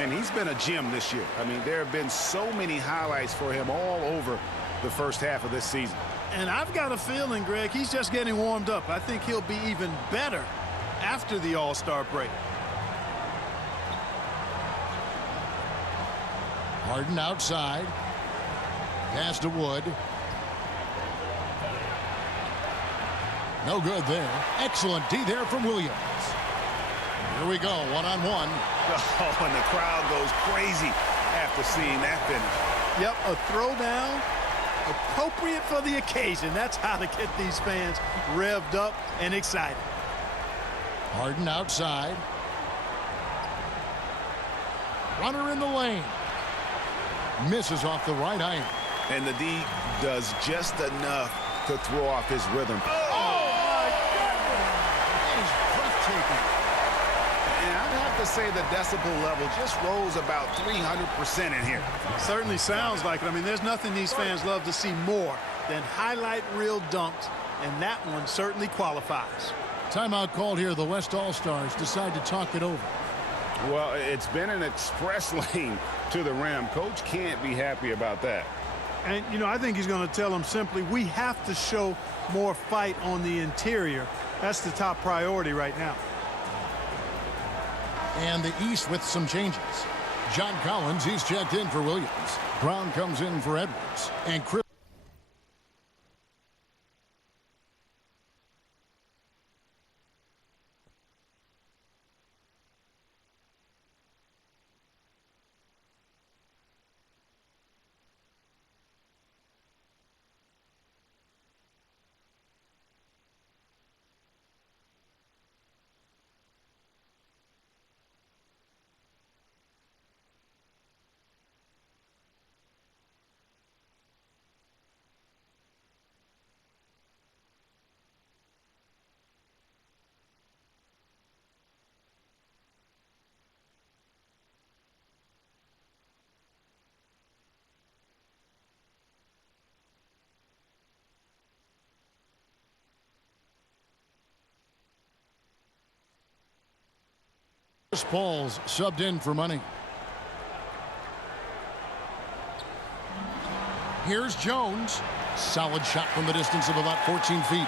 And he's been a gem this year. I mean, there have been so many highlights for him all over the first half of this season. And I've got a feeling, Greg, he's just getting warmed up. I think he'll be even better after the All-Star break. Harden outside. Pass to Wood. No good there. Excellent D there from Williams. Here we go, one-on-one. Oh, and the crowd goes crazy after seeing that finish. Yep, a throwdown appropriate for the occasion. That's how to get these fans revved up and excited. Harden outside. Runner in the lane. Misses off the right iron. And the D does just enough to throw off his rhythm. Oh, my goodness! That is breathtaking. And I'd have to say the decibel level just rose about 300% in here. Certainly sounds like it. I mean, there's nothing these fans love to see more than highlight reel dunks, and that one certainly qualifies. Timeout called here. The West All-Stars decide to talk it over. Well, it's been an express lane to the rim. Coach can't be happy about that. And, you know, I think he's going to tell them simply, we have to show more fight on the interior. That's the top priority right now. And the East with some changes. John Collins, he's checked in for Williams. Brown comes in for Edwards. And Chris. Chris Paul's subbed in for money. Here's Jones. Solid shot from the distance of about 14 feet.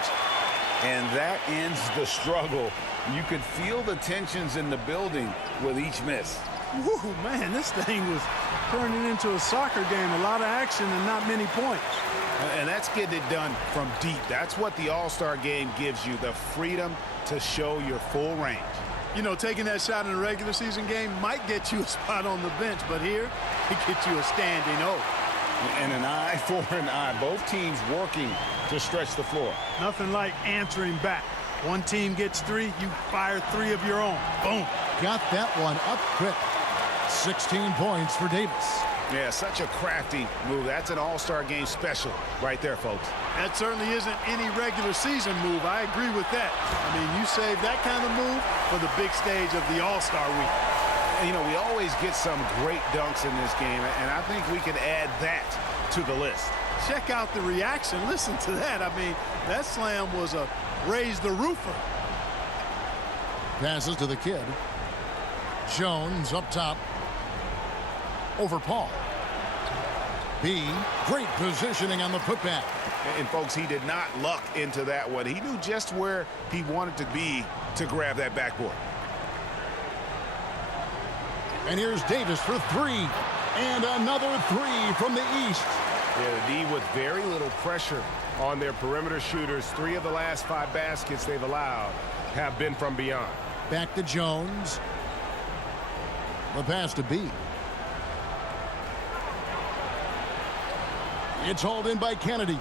And that ends the struggle. You could feel the tensions in the building with each miss. Woo, man, this thing was turning into a soccer game. A lot of action and not many points. And that's getting it done from deep. That's what the All-Star game gives you, the freedom to show your full range. You know, taking that shot in a regular season game might get you a spot on the bench, but here, it gets you a standing O. And an eye for an eye. Both teams working to stretch the floor. Nothing like answering back. One team gets three, you fire three of your own. Boom. Got that one up quick. 16 points for Davis. Yeah, such a crafty move. That's an All-Star game special right there, folks. That certainly isn't any regular season move. I agree with that. I mean, you save that kind of move for the big stage of the All-Star week. You know, we always get some great dunks in this game, and I think we can add that to the list. Check out the reaction. Listen to that. I mean, that slam was a raise the roofer. Passes to the kid. Jones up top. Over Paul. B, great positioning on the putback. And folks, he did not luck into that one. He knew just where he wanted to be to grab that backboard. And here's Davis for three. And another three from the East. Yeah, the D with very little pressure on their perimeter shooters. 3 of the last 5 baskets they've allowed have been from beyond. Back to Jones. The pass to B. It's hauled in by Kennedy.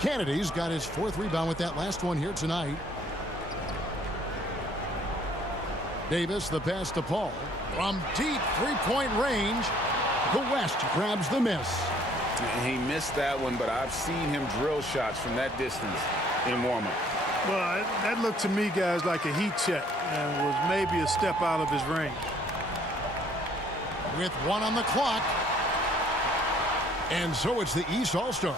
Kennedy's got his 4th rebound with that last one here tonight. Davis, the pass to Paul. From deep three-point range, the West grabs the miss. He missed that one, but I've seen him drill shots from that distance in warm-up. Well, that looked to me, guys, like a heat check and was maybe a step out of his range. With 1 on the clock. And so it's the East All-Stars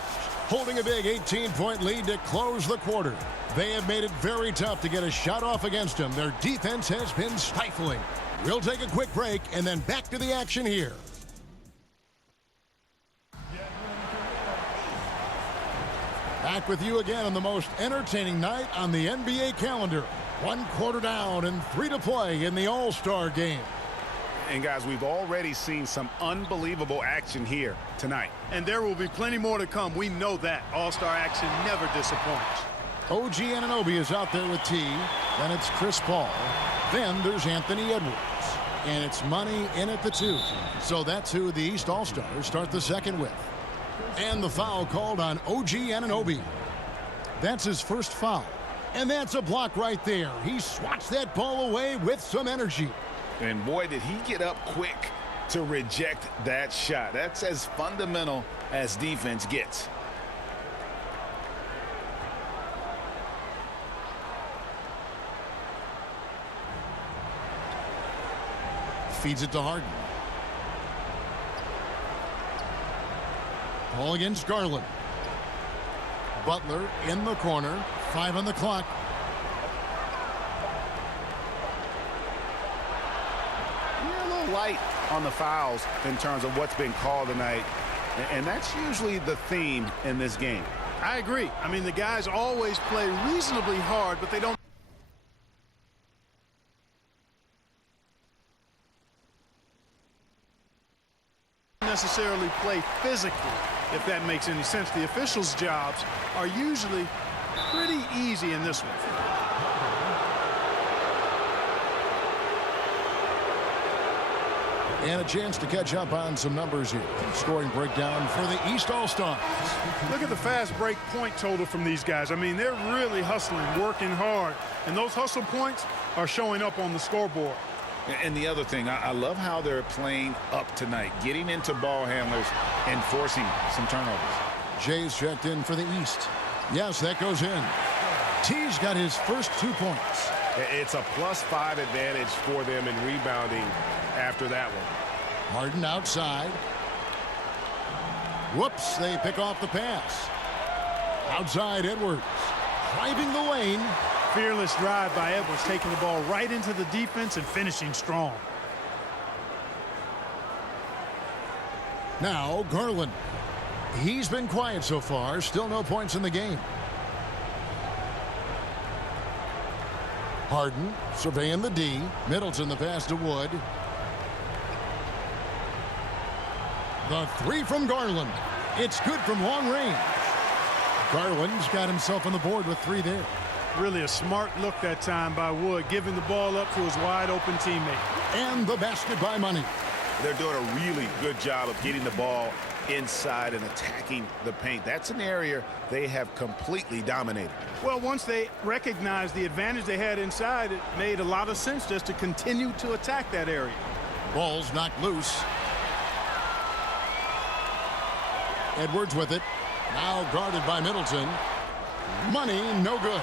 holding a big 18-point lead to close the quarter. They have made it very tough to get a shot off against them. Their defense has been stifling. We'll take a quick break and then back to the action here. Back with you again on the most entertaining night on the NBA calendar. 1 quarter down and 3 to play in the All-Star game. And guys, we've already seen some unbelievable action here tonight. And there will be plenty more to come. We know that. All-Star action never disappoints. OG Anunoby is out there with T. Then it's Chris Paul. Then there's Anthony Edwards. And it's Money in at the 2. So that's who the East All-Stars start the second with. And the foul called on OG Anunoby. That's his first foul. And that's a block right there. He swats that ball away with some energy. And boy, did he get up quick to reject that shot. That's as fundamental as defense gets. Feeds it to Harden. Ball against Garland. Butler in the corner. 5 on the clock. You're a little light on the fouls in terms of what's been called tonight. And that's usually the theme in this game. I agree. I mean, the guys always play reasonably hard, but they don't necessarily play physically, if that makes any sense. The officials' jobs are usually pretty easy in this one. And a chance to catch up on some numbers here. Scoring breakdown for the East All-Stars. Look at the fast break point total from these guys. I mean, they're really hustling, working hard. And those hustle points are showing up on the scoreboard. And the other thing, I love how they're playing up tonight, getting into ball handlers and forcing some turnovers. Jay's checked in for the East. Yes, that goes in. T's got his first 2 points. It's a +5 advantage for them in rebounding after that one. Harden outside. Whoops, they pick off the pass. Outside Edwards. Driving the lane. Fearless drive by Edwards, taking the ball right into the defense and finishing strong. Now Garland. He's been quiet so far. Still no points in the game. Harden surveying the D. Middleton the pass to Wood. The 3 from Garland. It's good from long range. Garland's got himself on the board with 3 there. Really a smart look that time by Wood, giving the ball up to his wide open teammate. And the basket by Money. They're doing a really good job of getting the ball inside and attacking the paint. That's an area they have completely dominated. Well, once they recognized the advantage they had inside, it made a lot of sense just to continue to attack that area. Ball's knocked loose. Edwards with it. Now guarded by Middleton. Money, no good.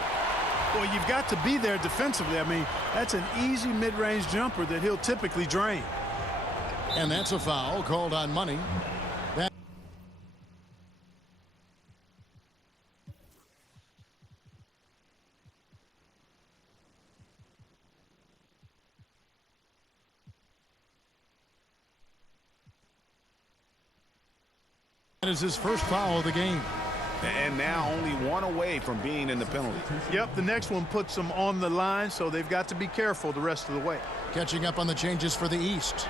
Well, you've got to be there defensively. I mean, that's an easy mid-range jumper that he'll typically drain. And that's a foul called on Money. That is his first foul of the game. And now only 1 away from being in the penalty. Yep, the next one puts them on the line, so they've got to be careful the rest of the way. Catching up on the changes for the East.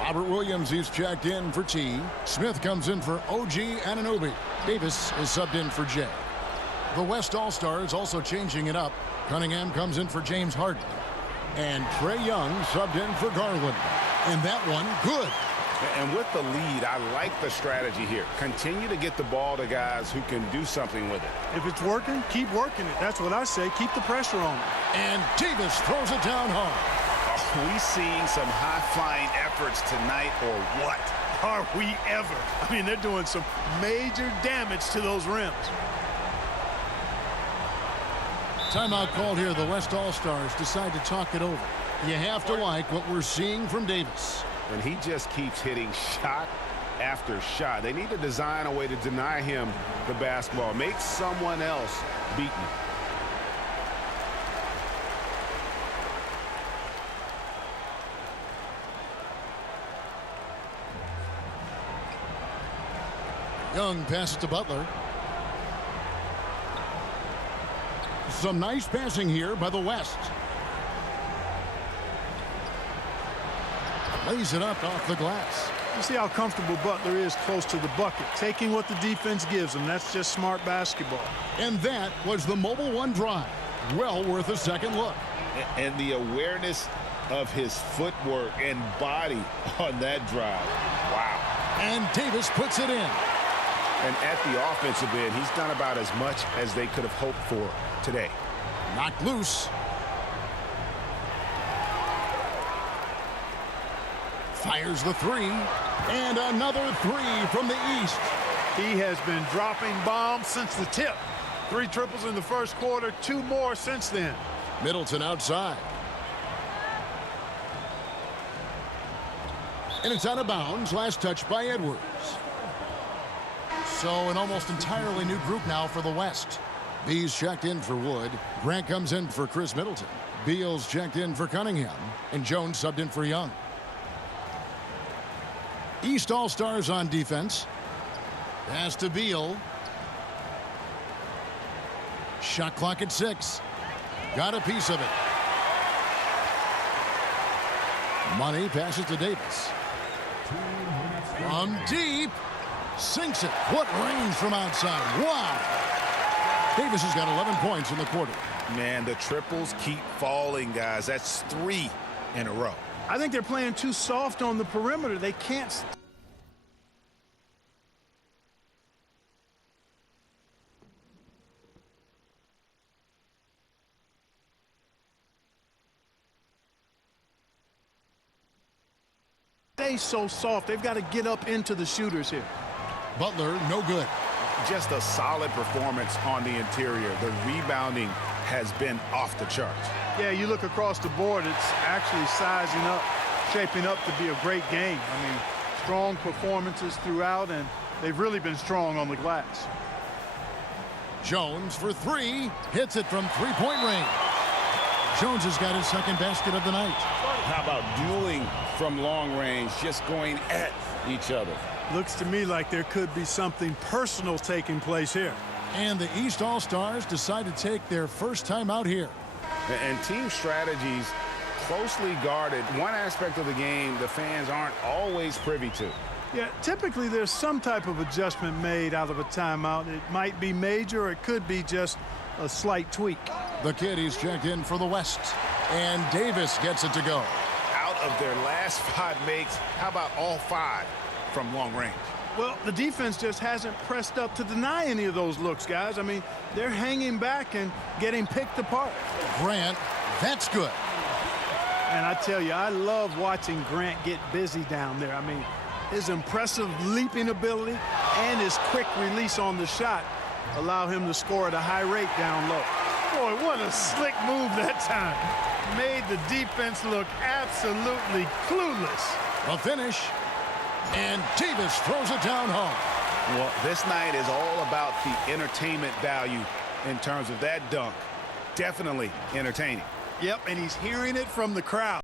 Robert Williams, he's checked in for T. Smith comes in for OG Anunoby. Davis is subbed in for J. The West All-Stars also changing it up. Cunningham comes in for James Harden. And Trae Young subbed in for Garland. And that one, good. And with the lead, I like the strategy here. Continue to get the ball to guys who can do something with it. If it's working, keep working it. That's what I say. Keep the pressure on it. And Davis throws it down hard. Are we seeing some high-flying efforts tonight or what? Are we ever? I mean, they're doing some major damage to those rims. Timeout called here. The West All-Stars decide to talk it over. You have to like what we're seeing from Davis. And he just keeps hitting shot after shot. They need to design a way to deny him the basketball. Make someone else beat him. Young passes to Butler. Some nice passing here by the West. Lays it up off the glass. You see how comfortable Butler is close to the bucket, taking what the defense gives him. That's just smart basketball. And that was the Mobile One drive. Well worth a second look. And the awareness of his footwork and body on that drive. Wow. And Davis puts it in. And at the offensive end, he's done about as much as they could have hoped for today. Knocked loose. Fires the three. And another three from the East. He has been dropping bombs since the tip. 3 triples in the first quarter, 2 more since then. Middleton outside. And it's out of bounds. Last touch by Edwards. So an almost entirely new group now for the West. Bees checked in for Wood. Grant comes in for Chris Middleton. Beals checked in for Cunningham. And Jones subbed in for Young. East All-Stars on defense. Pass to Beal. Shot clock at 6. Got a piece of it. Money passes to Davis. From deep. Sinks it. What range from outside. Wow. Davis has got 11 points in the quarter. Man, the triples keep falling, guys. That's 3 in a row. I think they're playing too soft on the perimeter. They can't stay so soft. They've got to get up into the shooters here. Butler, no good. Just a solid performance on the interior. The rebounding has been off the charts. Yeah, you look across the board, it's actually sizing up, shaping up to be a great game. I mean, strong performances throughout, and they've really been strong on the glass. Jones for 3. Hits it from three-point range. Jones has got his second basket of the night. How about dueling from long range, just going at each other? Looks to me like there could be something personal taking place here. And the East All-Stars decide to take their first time out here. And team strategies closely guarded. One aspect of the game the fans aren't always privy to. Yeah, typically there's some type of adjustment made out of a timeout. It might be major or it could be just a slight tweak. The Kitties checked in for the West. And Davis gets it to go. Out of their last 5 makes, how about all 5 from long range? Well, the defense just hasn't pressed up to deny any of those looks, guys. I mean, they're hanging back and getting picked apart. Grant, that's good. And I tell you, I love watching Grant get busy down there. I mean, his impressive leaping ability and his quick release on the shot allow him to score at a high rate down low. Boy, what a slick move that time. Made the defense look absolutely clueless. A finish. And Davis throws it down home. Well, this night is all about the entertainment value in terms of that dunk. Definitely entertaining. Yep, and he's hearing it from the crowd.